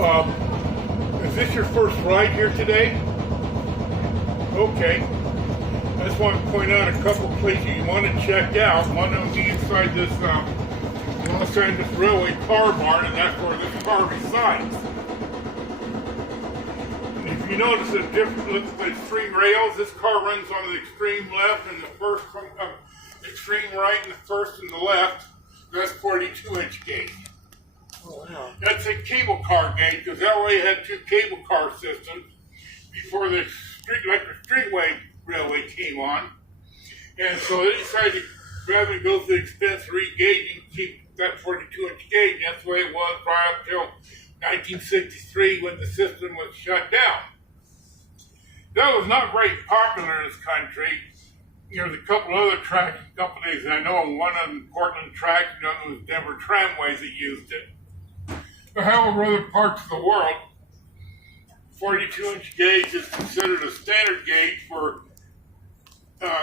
Is this your first ride here today? Okay. I just want to point out a couple places you want to check out. One of them is inside this Los Angeles Railway car barn, and that's where this car resides. And if you notice the difference, the three rails, this car runs on the extreme left and the first from extreme right and the first and the left. That's 42-inch gauge. Oh, wow. That's a cable car gauge because LA had two cable car systems before the electric streetway railway came on. And so they decided to rather than go through the expense of re-gauging, keep that 42-inch gauge. And that's the way it was right up until 1963 when the system was shut down. That was not very popular in this country. There's a couple other track companies I know, and one of them, Portland Track, and the other was Denver Tramways that used it. However, other parts of the world, 42-inch gauge is considered a standard gauge for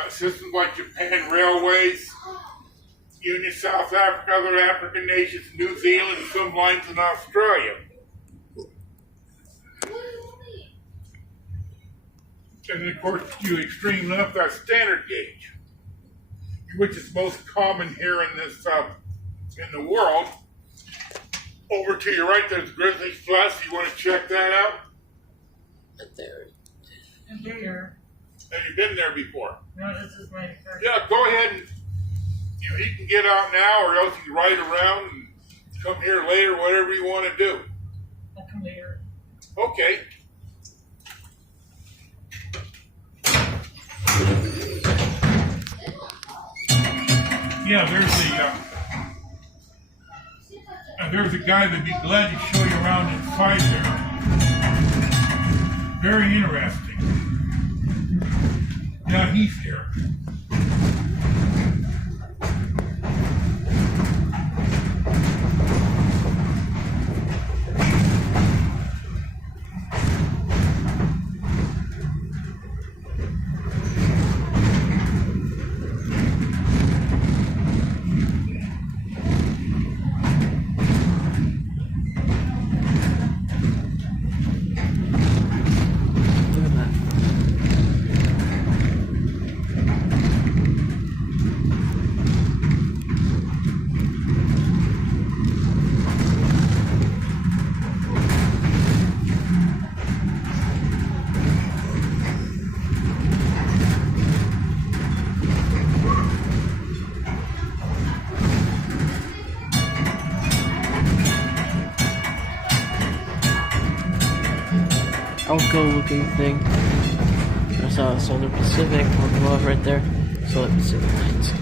systems like Japan Railways, Union South Africa, other African nations, New Zealand, and some lines in Australia. And then, of course, to extreme left, that's standard gauge, which is most common here in this in the world. Over to your right, there's Grizzly's Plus. You want to check that out? Right there. I'm here. Have you been there before? No, this is my first. Yeah, go ahead and you can get out now, or else you can ride around and come here later, whatever you want to do. I'll come later. Okay. Yeah, there's a guy that'd be glad to show you around inside there. Very interesting. Yeah, he's here. Elko looking thing. I saw a Solar Pacific. I'll go over right there. Solar Pacific lights.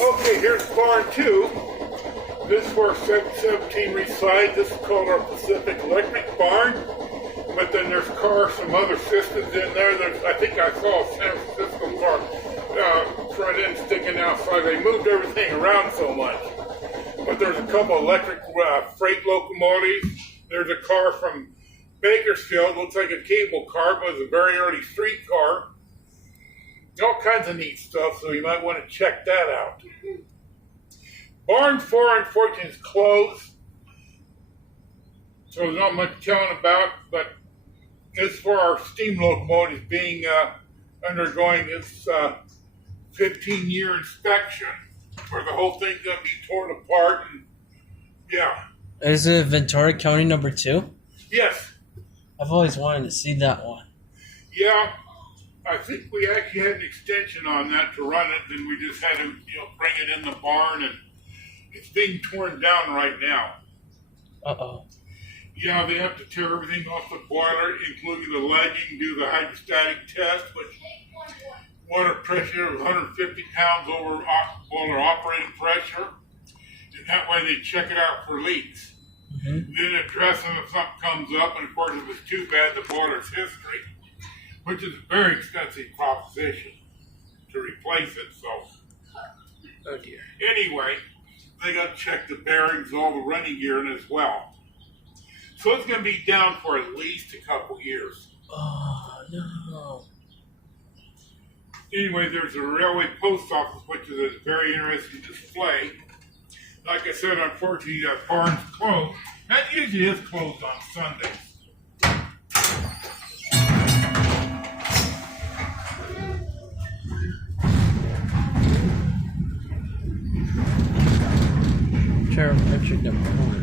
Okay, here's barn 2. This is where 717 resides. This is called our Pacific Electric barn. But then there's some other systems in there. I think I saw a San Francisco car front end sticking outside. They moved everything around so much. But there's a couple electric freight locomotives. There's a car from Bakersfield. Looks like a cable car, but it's a very early street car. All kinds of neat stuff, so you might want to check that out. Barn 4, unfortunately, is closed, so there's not much telling about, but this is for our steam locomotives being undergoing this 15-year inspection, where the whole thing's going to be torn apart, and yeah. Is it Ventura County number 2? Yes. I've always wanted to see that one. Yeah. I think we actually had an extension on that to run it, and we just had to, bring it in the barn, and it's being torn down right now. Uh-oh. Yeah, they have to tear everything off the boiler, including the legging, do the hydrostatic test, which water pressure of 150 pounds over boiler operating pressure. And that way they check it out for leaks. Then address them if something comes up, and of course if it's too bad, the boiler's history, which is a very expensive proposition to replace it, so. Oh dear. Anyway, they got to check the bearings, all the running gear in as well. So it's going to be down for at least a couple years. Oh no. Anyway, there's a railway post office, which is a very interesting display. Like I said, unfortunately, that barn's closed. That usually is closed on Sundays. Terrible entry number 1.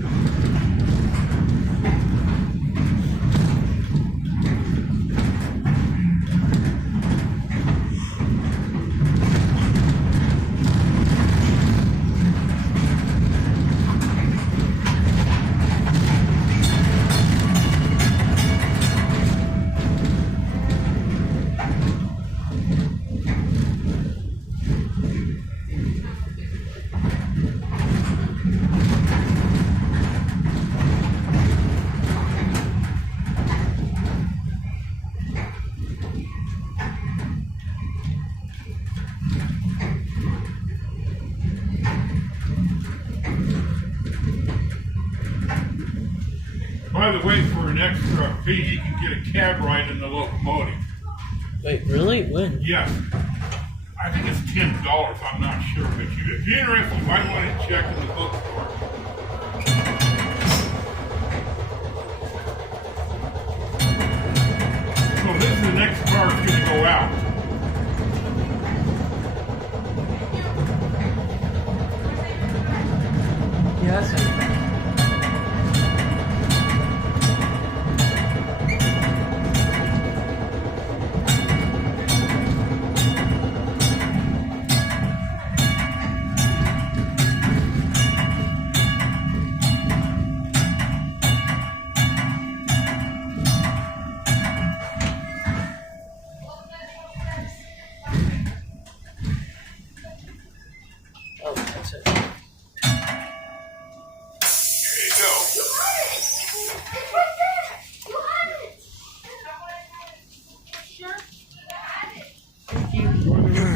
By the way, for an extra fee, you can get a cab ride in the locomotive. Wait, really? When? Yes. I think it's $10. I'm not sure. But if you're interested, you might want to check in the bookstore. So this is the next car that's going to go out. Yeah, that's it. Oh, that's it. There you go. Thank you.